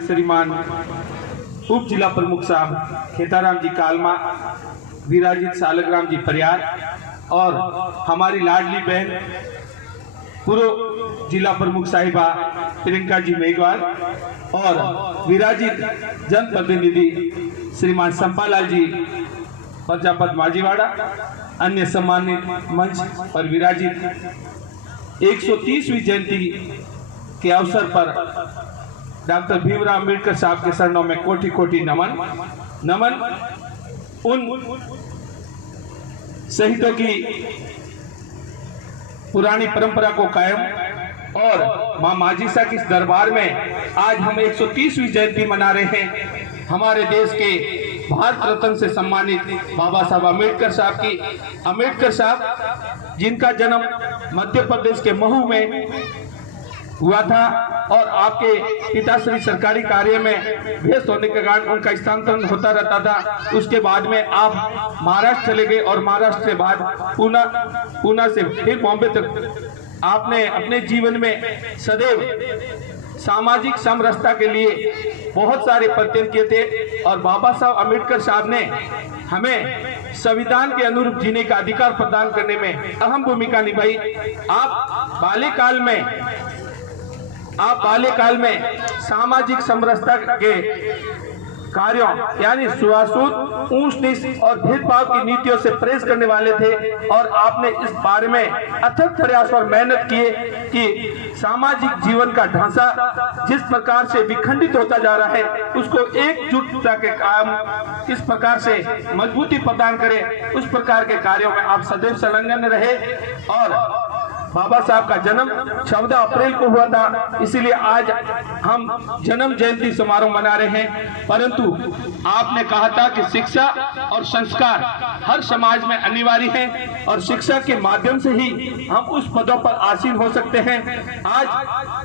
श्रीमान उप जिला प्रमुख साहब खेताराम जी कालमा, विराजित सालग्राम जी परियार और हमारी लाडली बहन पूर्व जिला प्रमुख साहिबा प्रियंका जी मेघवाल और विराजित जनप्रतिनिधि श्रीमान संपालाल जी प्रजापत माझीवाड़ा, अन्य सम्मानित मंच पर विराजित 130वीं जयंती के अवसर पर डॉक्टर भीमराव अम्बेडकर साहब के चरणों में कोटि कोटि नमन। उन शहीदों की पुरानी परंपरा को कायम और मां माजिसा के दरबार में आज हम 130वीं जयंती मना रहे हैं। हमारे देश के भारत रत्न से सम्मानित बाबा साहब अम्बेडकर साहब की, अम्बेडकर साहब जिनका जन्म मध्य प्रदेश के महू में हुआ था और आपके पिताश्री सरकारी कार्य में व्यस्त होने के कारण उनका स्थानांतरण होता रहता था। उसके बाद में आप महाराष्ट्र चले गए और महाराष्ट्र के बाद पूना से फिर बॉम्बे तक आपने अपने जीवन में सदैव सामाजिक समरसता के लिए बहुत सारे प्रयत्न किए थे और बाबा साहब अम्बेडकर साहब ने हमें संविधान के अनुरूप जीने का अधिकार प्रदान करने में अहम भूमिका निभाई। आप बाल्यकाल में सामाजिक समरसता के कार्यों यानी सुशासन, ऊंच नीच और भेदभाव की नीतियों से प्रेस करने वाले थे और आपने इस बारे में अथक प्रयास और मेहनत किए कि सामाजिक जीवन का ढांचा जिस प्रकार से विखंडित होता जा रहा है उसको एकजुटता के काम किस प्रकार से मजबूती प्रदान करें, उस प्रकार के कार्यों में आप सदैव संलग्न रहे। और बाबा साहब का जन्म 14 अप्रैल को हुआ था, इसीलिए आज हम जन्म जयंती समारोह मना रहे हैं। परंतु आपने कहा था कि शिक्षा और संस्कार हर समाज में अनिवार्य है और शिक्षा के माध्यम से ही हम उस पदों पर आसीन हो सकते हैं। आज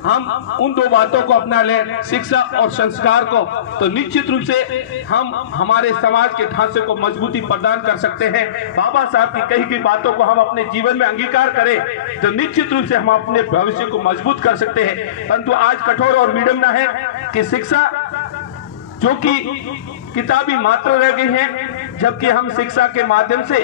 हम उन दो बातों को अपना लें, शिक्षा और संस्कार को, तो निश्चित रूप से हम हमारे समाज के ढांचे को मजबूती प्रदान कर सकते हैं। बाबा साहब की कही गई बातों को हम अपने जीवन में अंगीकार करें तो निश्चित रूप से हम अपने भविष्य को मजबूत कर सकते हैं। परंतु आज कठोर और विडंबना है कि शिक्षा जो कि किताबी मात्र रह गई है, जबकि हम शिक्षा के माध्यम से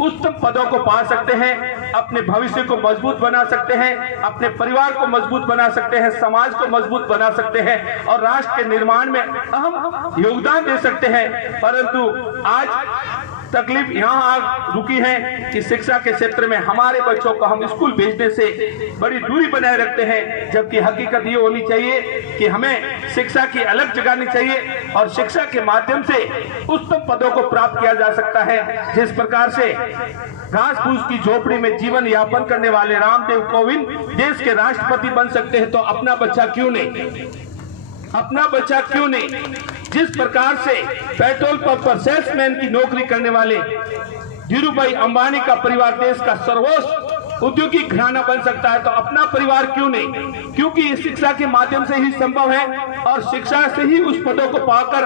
उच्चतम पदों को पा सकते हैं, अपने भविष्य को मजबूत बना सकते हैं, अपने परिवार को मजबूत बना सकते हैं, समाज को मजबूत बना सकते हैं और राष्ट्र के निर्माण में अहम योगदान दे सकते हैं। परंतु आज तकलीफ यहाँ रुकी है कि शिक्षा के क्षेत्र में हमारे बच्चों को हम स्कूल भेजने से बड़ी दूरी बनाए रखते हैं, जबकि हकीकत ये होनी चाहिए कि हमें शिक्षा की अलग जगानी चाहिए और शिक्षा के माध्यम से उच्चतम पदों को प्राप्त किया जा सकता है। जिस प्रकार से घास फूस की झोपड़ी में जीवन यापन करने वाले रामदेव कोविंद देश के राष्ट्रपति बन सकते हैं, तो अपना बच्चा क्यों नहीं। जिस प्रकार से पेट्रोल पंप पर सेल्समैन की नौकरी करने वाले धीरूभाई अंबानी का परिवार देश का सर्वोच्च औद्योगिक घराना बन सकता है, तो अपना परिवार क्यों नहीं? क्योंकि इस शिक्षा के माध्यम से ही संभव है और शिक्षा से ही उस पदों को पाकर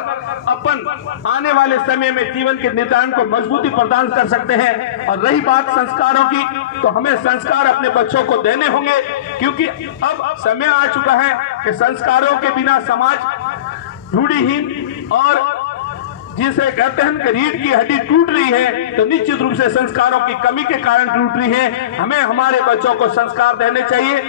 अपन आने वाले समय में जीवन के निर्धारण को मजबूती प्रदान कर सकते हैं। और रही बात संस्कारों की, तो हमें संस्कार अपने बच्चों को देने होंगे, क्योंकि अब समय आ चुका है कि संस्कारों के बिना समाज रूढ़िहीन और जिसे कहते हैं कि रीढ़ की हड्डी टूट रही है, तो निश्चित रूप से संस्कारों की कमी के कारण टूट रही है। हमें हमारे बच्चों को संस्कार देने चाहिए।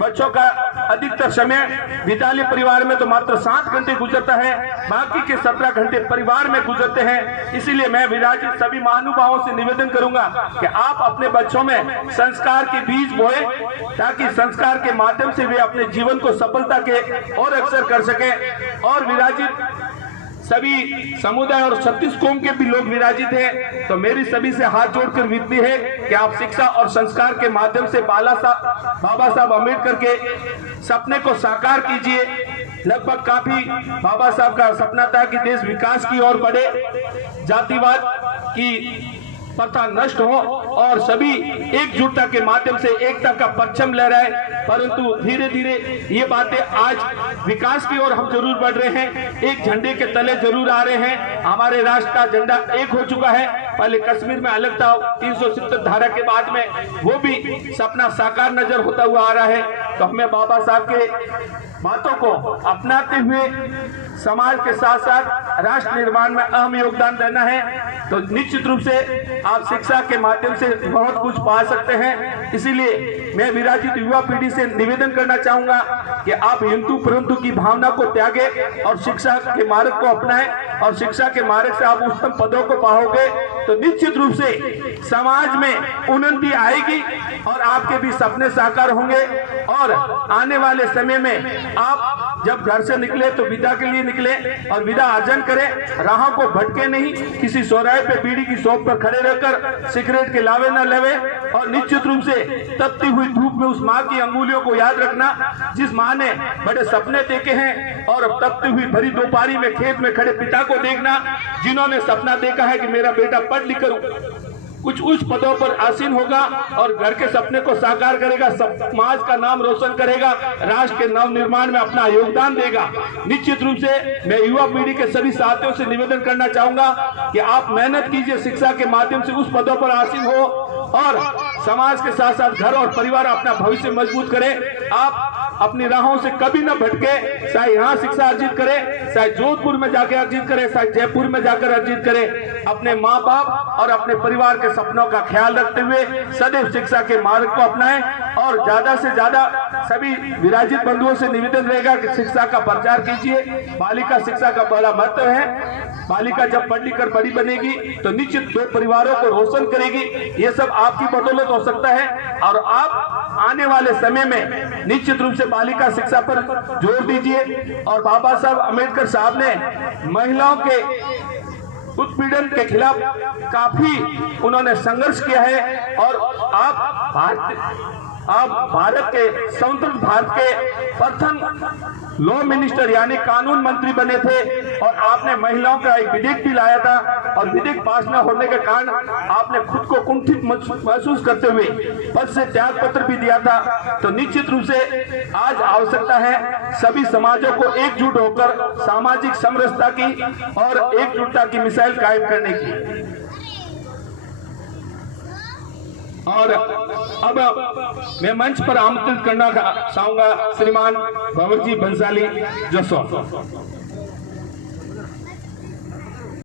बच्चों का अधिकतर समय विद्यालय परिवार में तो मात्र 7 घंटे गुजरता है, बाकी के 17 घंटे परिवार में गुजरते हैं। इसीलिए मैं विराजित सभी महानुभावों से निवेदन करूंगा कि आप अपने बच्चों में संस्कार के बीज बोए, ताकि संस्कार के माध्यम से वे अपने जीवन को सफलता के और अक्सर कर सके। और विराजित सभी समुदाय और 36 कौम के भी लोग विराजित हैं, तो मेरी सभी से हाथ जोड़कर विनती है कि आप शिक्षा और संस्कार के माध्यम से बाबा साहब अम्बेडकर के सपने को साकार कीजिए। लगभग काफी बाबा साहब का सपना था कि देश विकास की ओर बढ़े, जातिवाद की प्रथा नष्ट हो और सभी एकजुटता के माध्यम से एकता का परचम लहराए। परंतु धीरे धीरे ये बातें आज विकास की ओर हम जरूर बढ़ रहे हैं, एक झंडे के तले जरूर आ रहे हैं। हमारे राष्ट्र का झंडा एक हो चुका है। पहले कश्मीर में अलग था, 370 धारा के बाद में वो भी सपना साकार नजर होता हुआ आ रहा है। तो हमें बाबा साहब के बातों को अपनाते हुए समाज के साथ साथ राष्ट्र निर्माण में अहम योगदान देना है, तो निश्चित रूप से आप शिक्षा के माध्यम से बहुत कुछ पा सकते हैं। इसीलिए मैं विराजित युवा पीढ़ी से निवेदन करना चाहूंगा कि आप हिंदू परंतु की भावना को त्यागें और शिक्षा के मार्ग को अपनाएं, और शिक्षा के मार्ग से आप उच्चतम पदों को पाओगे तो निश्चित रूप से समाज में उन्नति आएगी और आपके भी सपने साकार होंगे। और आने वाले समय में आप जब घर से निकले तो विदा के लिए निकले और विदा अर्जन करें, राहों को भटके नहीं, किसी चौराहे पे बीड़ी की शॉप पर खड़े रहकर सिगरेट के लावे न लेवे, और निश्चित रूप से तपती हुई धूप में उस माँ की अंगुलियों को याद रखना जिस माँ ने बड़े सपने देखे हैं, और तपती हुई भरी दोपहरी में खेत में खड़े पिता को देखना जिन्होंने सपना देखा है कि मेरा बेटा पढ़ लिख कर कुछ उच्च पदों पर आसीन होगा और घर के सपने को साकार करेगा, समाज का नाम रोशन करेगा, राष्ट्र के नव निर्माण में अपना योगदान देगा। निश्चित रूप से मैं युवा पीढ़ी के सभी साथियों से निवेदन करना चाहूंगा कि आप मेहनत कीजिए, शिक्षा के माध्यम से उस पदों पर आसीन हो और समाज के साथ साथ घर और परिवार अपना भविष्य मजबूत करें। आप अपनी राहों से कभी न भटके, चाहे यहाँ शिक्षा अर्जित करें, चाहे जोधपुर में जाकर अर्जित करें, चाहे जयपुर में जाकर अर्जित करें, अपने माँ बाप और अपने परिवार के सपनों का ख्याल रखते हुए सदैव शिक्षा के मार्ग को अपनाएं। और ज्यादा से ज्यादा सभी विराजित बंधुओं से निवेदन रहेगा कि शिक्षा का प्रचार कीजिए। बालिका शिक्षा का बड़ा महत्व है। बालिका जब पढ़ लिख कर बड़ी बनेगी तो निश्चित दो परिवारों को रोशन करेगी। ये सब आपकी बदौलत हो सकता है और आप आने वाले समय में निश्चित रूप से बालिका शिक्षा पर जोर दीजिए। और बाबा साहब अम्बेडकर साहब ने महिलाओं के उत्पीड़न के खिलाफ काफी उन्होंने संघर्ष किया है और आप भारत के स्वतंत्र भारत के प्रथम लॉ मिनिस्टर यानी कानून मंत्री बने थे और आपने महिलाओं का एक विधेयक भी लाया था और विधेयक पास न होने के कारण आपने खुद को कुंठित महसूस करते हुए पद से त्याग पत्र भी दिया था। तो निश्चित रूप से आज आवश्यकता है सभी समाजों को एकजुट होकर सामाजिक समरसता की और एकजुटता की मिसाइल कायम करने की। और अब मैं मंच पर आमंत्रित करना चाहूंगा श्रीमान भंवर जी बंसाली जसौर।